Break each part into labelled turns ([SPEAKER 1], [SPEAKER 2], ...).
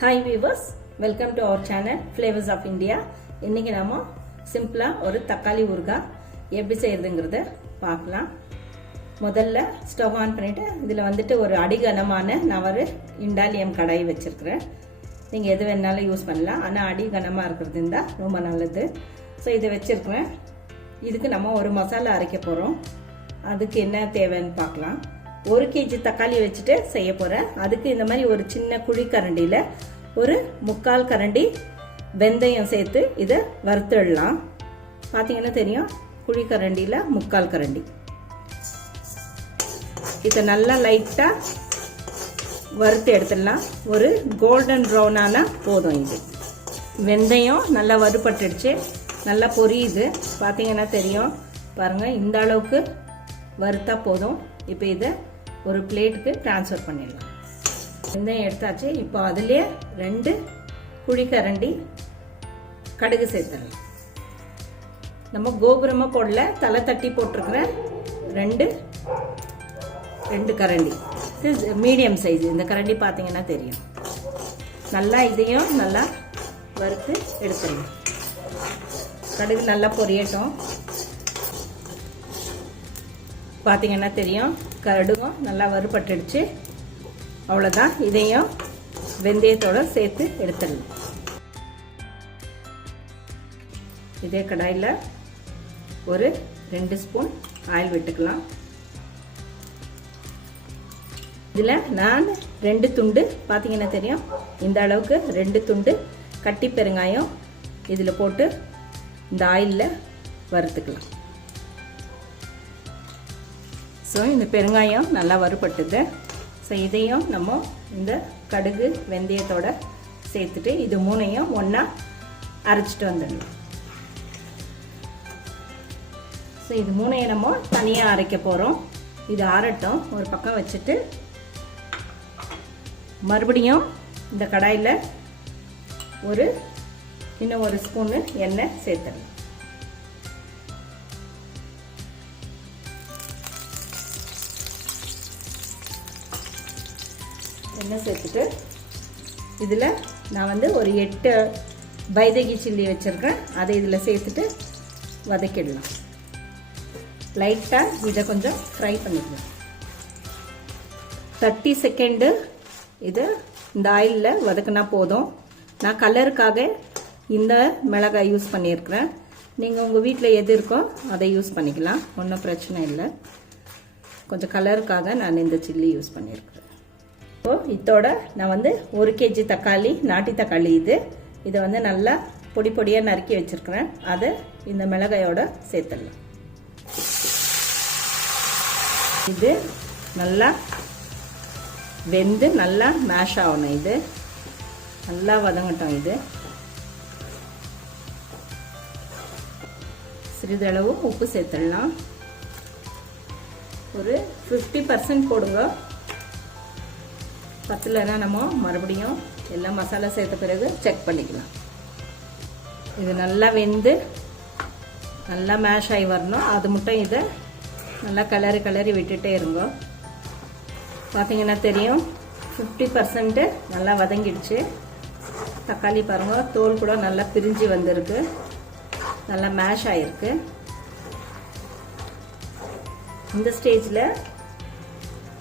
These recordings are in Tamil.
[SPEAKER 1] Hi viewers welcome to our channel flavours of India இன்னைக்கு நாம சிம்பிளாக ஒரு தக்காளி ஊறுகாய் எப்படி செய்யறதுங்கிறத பார்க்கலாம். முதல்ல ஸ்டவ் ஆன் பண்ணிட்டு இதில் வந்துட்டு ஒரு அடிகனமான நான் ஒரு இண்டாலியம் கடாய் வச்சிருக்கிறேன். நீங்கள் எது வேணாலும் யூஸ் பண்ணலாம். ஆனால் அடி கனமாக இருக்கிறது இருந்தால் ரொம்ப நல்லது. ஸோ இதை வச்சிருக்கிறேன். இதுக்கு நம்ம ஒரு மசாலா அரைக்க போகிறோம் அதுக்கு என்ன தேவைன்னு பார்க்கலாம். ஒரு கேஜி தக்காளி வச்சுட்டு செய்ய போகிறேன் அதுக்கு இந்த மாதிரி ஒரு சின்ன குழி கரண்டியில் ஒரு முக்கால் கரண்டி வெந்தயம் சேர்த்து இதை வறுத்துடலாம். பார்த்தீங்கன்னா தெரியும் குழி கரண்டியில் முக்கால் கரண்டி. இதை நல்லா லைட்டாக வறுத்து எடுத்துடலாம். ஒரு கோல்டன் ப்ரௌனான போதும் இது. வெந்தயம் நல்லா வறுபட்டுடுச்சு நல்லா பொரியுது. பார்த்தீங்கன்னா தெரியும். பாருங்கள் இந்த அளவுக்கு வறுத்தா போதும். இப்போ இதை ஒரு பிளேட்டுக்கு ட்ரான்ஸ்ஃபர் பண்ணிடலாம். வெந்தயம் எடுத்தாச்சு. இப்போ அதுலேயே ரெண்டு குழிக்கரண்டி கடுகு சேர்த்துடலாம். நம்ம கோபுரமாக போடல தலை தட்டி போட்டிருக்கிற ரெண்டு ரெண்டு கரண்டி. மீடியம் சைஸ் இந்த கரண்டி பார்த்தீங்கன்னா தெரியும். நல்லா இதையும் நல்லா வறுத்து எடுத்துடலாம். கடுகு நல்லா பொரியட்டும். பார்த்தீங்கன்னா தெரியும். கடுகும் நல்லா வறுபட்டுடுச்சு. அவ்வளோதான் இதையும் வெந்தயத்தோட சேர்த்து எடுத்துடணும். இதே கடாயில் ஒரு ரெண்டு ஸ்பூன் ஆயில் விட்டுக்கலாம். இதில் நான் ரெண்டு துண்டு பார்த்தீங்கன்னா தெரியும் இந்த அளவுக்கு ரெண்டு துண்டு கட்டி பெருங்காயம் இதில் போட்டு இந்த ஆயிலில் வறுத்துக்கலாம். ஸோ இந்த பெருங்காயம் நல்லா வறுபட்டுது. ஸோ இதையும் நம்ம இந்த கடுகு வெந்தயத்தோட சேர்த்துட்டு இது மூணையும் ஒன்றா அரைச்சிட்டு வந்துடணும். ஸோ இது மூணையும் நம்ம தனியாக அரைக்க போகிறோம் இது ஆறட்டும். ஒரு பக்கம் வச்சுட்டு மறுபடியும் இந்த கடாயில் ஒரு இன்னும் ஒரு ஸ்பூனு எண்ணெய் சேர்த்துடணும். எண்ணெய் சேர்த்துட்டு இதில் நான் வந்து ஒரு எட்டு பைதகி சில்லி வச்சுருக்கேன். அதை இதில் சேர்த்துட்டு வதக்கிடலாம். லைட்டாக இதை கொஞ்சம் ஃப்ரை பண்ணிக்கலாம். தேர்ட்டி செகண்டு இது இந்த ஆயிலில் வதக்குனா போதும். நான் கலருக்காக இந்த மிளகாய் யூஸ் பண்ணியிருக்கிறேன். நீங்கள் உங்கள் வீட்டில் எது இருக்கோ அதை யூஸ் பண்ணிக்கலாம். ஒன்றும் பிரச்சனை இல்லை. கொஞ்சம் கலருக்காக நான் இந்த சில்லி யூஸ் பண்ணியிருக்கேன். இப்போது இதோட நான் வந்து ஒரு கேஜி தக்காளி நாட்டி தக்காளி இது. இதை வந்து நல்லா பொடி பொடியாக நறுக்கி வச்சுருக்கிறேன். அதை இந்த மிளகாயோட சேர்த்துடலாம். இது நல்லா வெந்து நல்லா மேஷ் ஆகணும் இது. நல்லா வதங்கட்டும் இது. சிறிதளவு உப்பு சேர்த்துடலாம். ஒரு ஃபிஃப்டி பர்சன்ட் போடுங்க. பத்துலனா நம்ம மறுபடியும் எல்லாம் மசாலா சேர்த்த பிறகு செக் பண்ணிக்கலாம். இது நல்லா வெந்து நல்லா மேஷ் ஆகி வரணும். அது மட்டும் இதை நல்லா கலரி கலரி விட்டுட்டே இருங்க. பார்த்தீங்கன்னா தெரியும் ஃபிஃப்டி பர்சன்ட்டு நல்லா வதங்கிடுச்சு. தக்காளி பாருங்கள் தோல் கூட நல்லா பிரிஞ்சு வந்திருக்கு. நல்லா மேஷ் ஆகிருக்கு இந்த ஸ்டேஜில்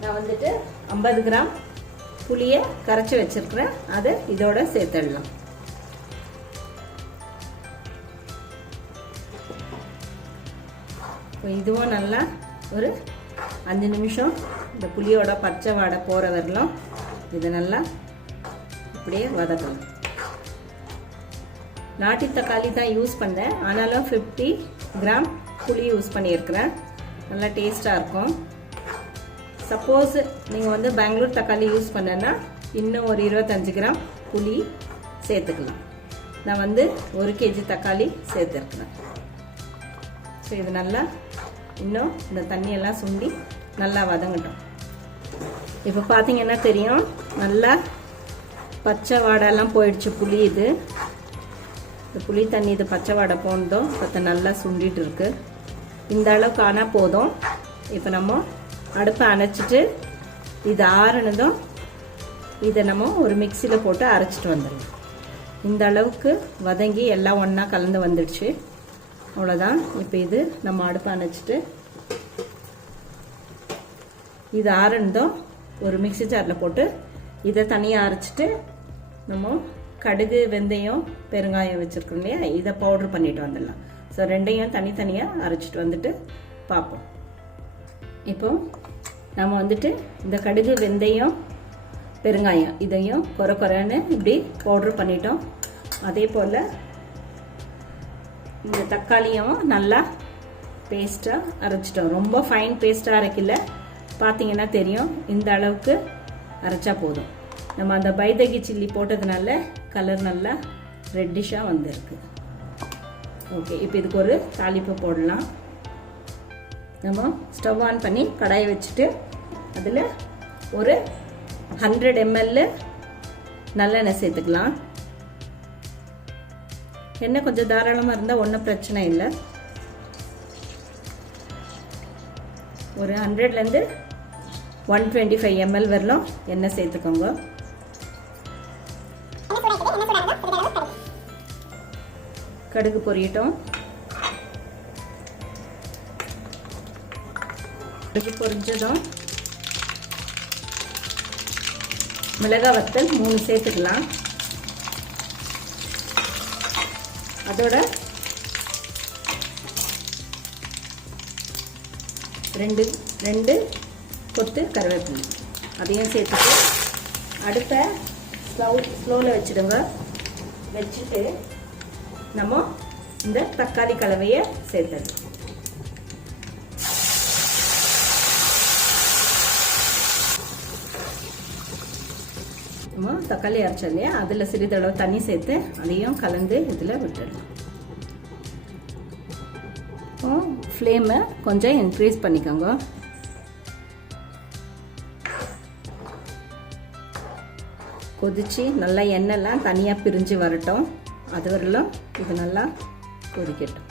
[SPEAKER 1] நான் வந்துட்டு ஐம்பது கிராம் புளியை கரைச்சி வச்சிருக்கிறேன். அதை இதோட சேர்த்துடலாம். இதுவும் நல்லா ஒரு அஞ்சு நிமிஷம் இந்த புளியோட பச்சை வாடை போகிற வரலாம். இது நல்லா இப்படியே வதக்கலாம் நாட்டு தக்காளி தான் யூஸ் பண்ணேன். ஆனாலும் ஃபிஃப்டி கிராம் புளி யூஸ் பண்ணியிருக்கிறேன். நல்லா டேஸ்ட்டாக இருக்கும். சப்போஸ் நீங்கள் வந்து பெங்களூர் தக்காளி யூஸ் பண்ணேன்னா இன்னும் ஒரு இருபத்தஞ்சு கிராம் புளி சேர்த்துக்கலாம். நான் வந்து ஒரு கேஜி தக்காளி சேர்த்துருக்குறேன் ஸோ இது நல்லா இன்னும் இந்த தண்ணியெல்லாம் சுண்டி நல்லா வதங்கட்டும். இப்போ பார்த்தீங்கன்னா தெரியும் நல்லா பச்சை வாடெல்லாம் போயிடுச்சு புளி இது. இந்த புளி தண்ணி இது பச்சை வாடை போனதும் பற்ற நல்லா சுண்டிட்டு இருக்கு. இந்த அளவுக்கு ஆனால் போதும். இப்போ நம்ம அடுப்பை அணைச்சிட்டு இது ஆறுனதும் இதை நம்ம ஒரு மிக்சியில் போட்டு அரைச்சிட்டு வந்துடலாம். இந்த அளவுக்கு வதங்கி எல்லாம் ஒன்றா கலந்து வந்துடுச்சு. அவ்வளோதான் இப்போ இது நம்ம அடுப்பை அணைச்சிட்டு இது ஆறுனதும் ஒரு மிக்சி ஜாரில் போட்டு இதை தனியாக அரைச்சிட்டு நம்ம கடுகு வெந்தயம் பெருங்காயம் வச்சுருக்கோம் இல்லையா? இதை பவுட்ரு பண்ணிட்டு வந்துடலாம். ஸோ ரெண்டையும் தனித்தனியாக அரைச்சிட்டு வந்துட்டு பார்ப்போம். இப்போ நம்ம வந்துட்டு இந்த கடுகு வெந்தயம் பெருங்காயம் இதையும் குறை குறைன்னு இப்படி பவுட்ரு பண்ணிட்டோம். அதே போல் இந்த தக்காளியும் நல்லா பேஸ்ட்டாக அரைச்சிட்டோம். ரொம்ப ஃபைன் பேஸ்ட்டாக அரைக்கல. பார்த்தீங்கன்னா தெரியும் இந்த அளவுக்கு அரைச்சா போதும். நம்ம அந்த பைதகி சில்லி போட்டதுனால கலர் நல்லா ரெட்டிஷாக வந்திருக்கு. ஓகே இப்போ இதுக்கு ஒரு தாளிப்பு போடலாம். நம்ம ஸ்டவ் ஆன் பண்ணி கடாயை வச்சுட்டு அதில் ஒரு ஹண்ட்ரட் எம்எல் நல்லெண்ணெய் சேர்த்துக்கலாம். எண்ணெய் கொஞ்சம் தாராளமாக இருந்தால் ஒன்றும் பிரச்சனை இல்லை. ஒரு ஹண்ட்ரட்லேருந்து ஒன் டுவெண்ட்டி ஃபைவ் எம்எல் வரலாம் எண்ணெய் சேர்த்துக்கோங்க. கடுகு பொரியட்டும். கடுகு பொரிஞ்சதும் மிளகாய் வத்தல் மூணு சேர்த்துக்கலாம். அதோட ரெண்டு ரெண்டு கொத்து கருவேப்பிலை. அதையும் சேர்த்துட்டு அடுப்பை ஸ்லோ ஸ்லோவில் வச்சுடுங்க. வச்சுட்டு நம்ம இந்த தக்காளி கலவையை சேர்த்துக்கலாம் நம்ம தக்காளி அரைச்சோம் இல்லையா அதில் சிறிதளவு தண்ணி சேர்த்து அதையும் கலந்து இதில் விட்டுடலாம். ஃப்ளேமை கொஞ்சம் இன்க்ரீஸ் பண்ணிக்கோங்க. கொதிச்சு நல்லா எண்ணெய்லாம் தனியாக பிரிஞ்சு வரட்டும். அது வரலும் இது நல்லா கொதிக்கட்டும்.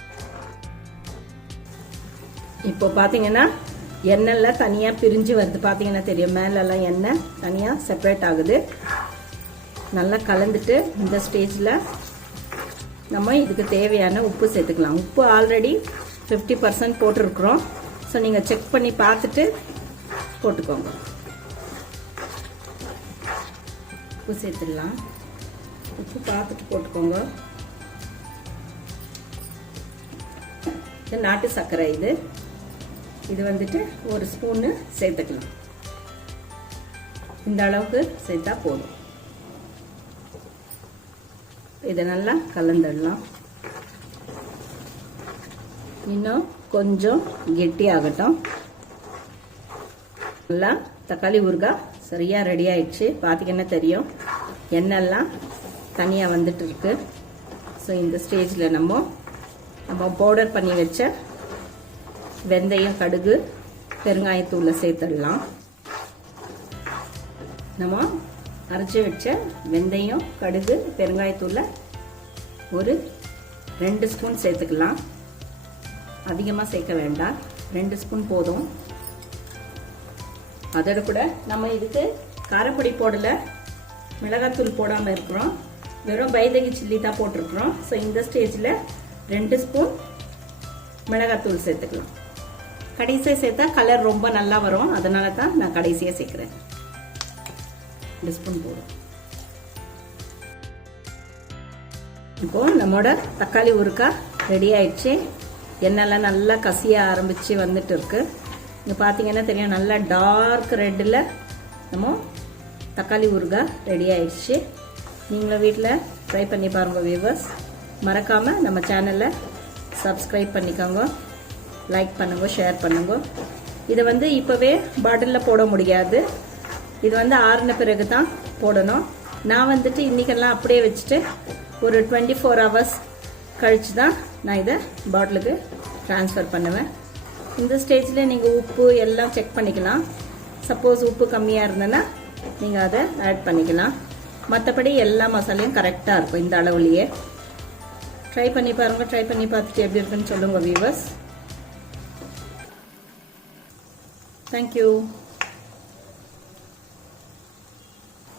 [SPEAKER 1] இப்போ பார்த்தீங்கன்னா எண்ணெய்லாம் தனியாக பிரிஞ்சு வருது. பார்த்தீங்கன்னா தெரியும் மேலெல்லாம் எண்ணெய் தனியாக செப்பரேட் ஆகுது. நல்லா கலந்துட்டு இந்த ஸ்டேஜில் நம்ம இதுக்கு தேவையான உப்பு சேர்த்துக்கலாம். உப்பு ஆல்ரெடி ஃபிஃப்டி பர்சன்ட் போட்டிருக்குறோம். ஸோ நீங்கள் செக் பண்ணி பார்த்துட்டு போட்டுக்கோங்க. உப்பு சேர்த்துடலாம். உப்பு பார்த்துட்டு போட்டுக்கோங்க. இது நாட்டு சர்க்கரை இது. இது வந்துட்டு ஒரு ஸ்பூன்னு சேர்த்துக்கலாம். இந்த அளவுக்கு சேர்த்தா போதும். இதை நல்லா கலந்துடலாம். இன்னும் கொஞ்சம் கெட்டி ஆகட்டும் நல்லா தக்காளி ஊறுகாய் சரியாக ரெடி ஆயிடுச்சு. பார்த்தீங்கன்னா தெரியும்? எண்ணெய்லாம் தனியாக வந்துட்டு இருக்கு ஸோ இந்த ஸ்டேஜில் நம்ம நம்ம பவுடர் பண்ணி வச்ச வெந்தயம் கடுகு பெருங்காயத்தூளை சேர்த்துடலாம். நம்ம அரைச்சி வச்ச வெந்தயம் கடுகு பெருங்காயத்தூளை ஒரு ரெண்டு ஸ்பூன் சேர்த்துக்கலாம். அதிகமாக சேர்க்க வேண்டாம். ரெண்டு ஸ்பூன் போதும். அதோட கூட நம்ம இதுக்கு காரப்பொடி போடலை. மிளகாத்தூள் போடாமல் இருக்கிறோம். வெறும் பைதகி சில்லி தான் போட்டிருக்கிறோம். ஸோ இந்த ஸ்டேஜில் ரெண்டு ஸ்பூன் மிளகாத்தூள் சேர்த்துக்கலாம். கடைசியாக சேர்த்தா கலர் ரொம்ப நல்லா வரும். அதனால தான் நான் கடைசியாக சேர்க்குறேன். ரெண்டு ஸ்பூன் போடும். இப்போ நம்மளோட தக்காளி ஊறுக்காய் ரெடி ஆயிடுச்சு. எண்ணெய்லாம் நல்லா கசிய ஆரம்பித்து வந்துட்டு இருக்கு. இங்கே பார்த்தீங்கன்னா தெரியும் நல்லா டார்க் ரெட்டில் நம்ம தக்காளி ஊறுகாய் ரெடி ஆயிடுச்சு. நீங்களும் வீட்டில் ட்ரை பண்ணி பாருங்கள் வியூவர்ஸ் மறக்காமல் நம்ம சேனலை சப்ஸ்கிரைப் பண்ணிக்கோங்க. லைக் பண்ணுங்க ஷேர் பண்ணுங்க. இதை வந்து இப்போவே பாட்டிலில் போட முடியாது. இது வந்து ஆறின பிறகு தான் போடணும். நான் வந்துட்டு இன்றைக்கெல்லாம் அப்படியே வச்சுட்டு ஒரு டுவெண்ட்டி ஃபோர் ஹவர்ஸ் கழித்து தான் நான் இதை பாட்டிலுக்கு ட்ரான்ஸ்ஃபர் பண்ணுவேன். இந்த ஸ்டேஜில் நீங்கள் உப்பு எல்லாம் செக் பண்ணிக்கலாம். சப்போஸ் உப்பு கம்மியாக இருந்ததுன்னா நீங்கள் அதை ஆட் பண்ணிக்கலாம். மற்றபடி எல்லா மசாலையும் கரெக்டாக இருக்கும் இந்த அளவுலையே. ட்ரை பண்ணி பாருங்கள் ட்ரை பண்ணி பார்த்துட்டு எப்படி இருக்குன்னு சொல்லுங்கள் வியூவர்ஸ் தேங்க்யூ